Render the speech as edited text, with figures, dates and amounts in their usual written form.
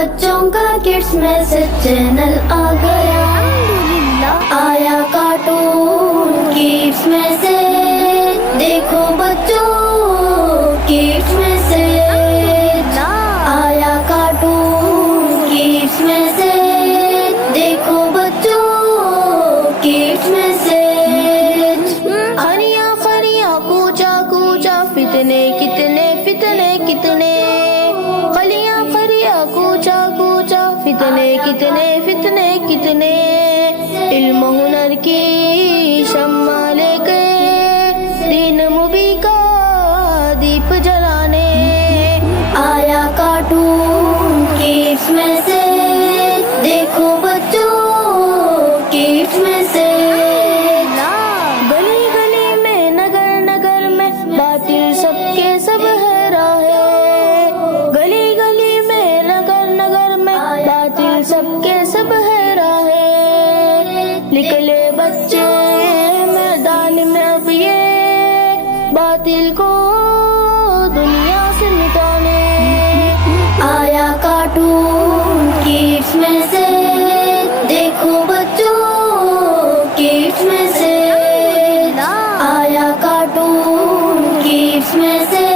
बच्चों का kids message channel आ गया, आया कार्टून किड्स मैसेज। देखो बच्चों किड्स मैसेज, आया कार्टून किड्स मैसेज। देखो बच्चों किड्स मैसेज। खरिया खरिया कूचा कूचा, फितने कितने फितने कितने। खलिया खरिया कूचा कूचा, फितने कितने फितने कितने। इल्म हुनर की शम्मा लेके दीन मुबी का दीप जलाने। आया कार्टून किड्स मैसेज। देखो बच्चों किड्स मैसेज। गली गली में नगर नगर में बातिल सबके सब है राहे। गली गली में नगर नगर में बातिल सबके सब है राहे। निकले बच्चे मैदान में अब ये बातिल को दुनिया से मिटाने। आया कार्टून किड्स मैसेज। देखो बच्चों किड्स मैसेज। आया कार्टून किड्स मैसेज।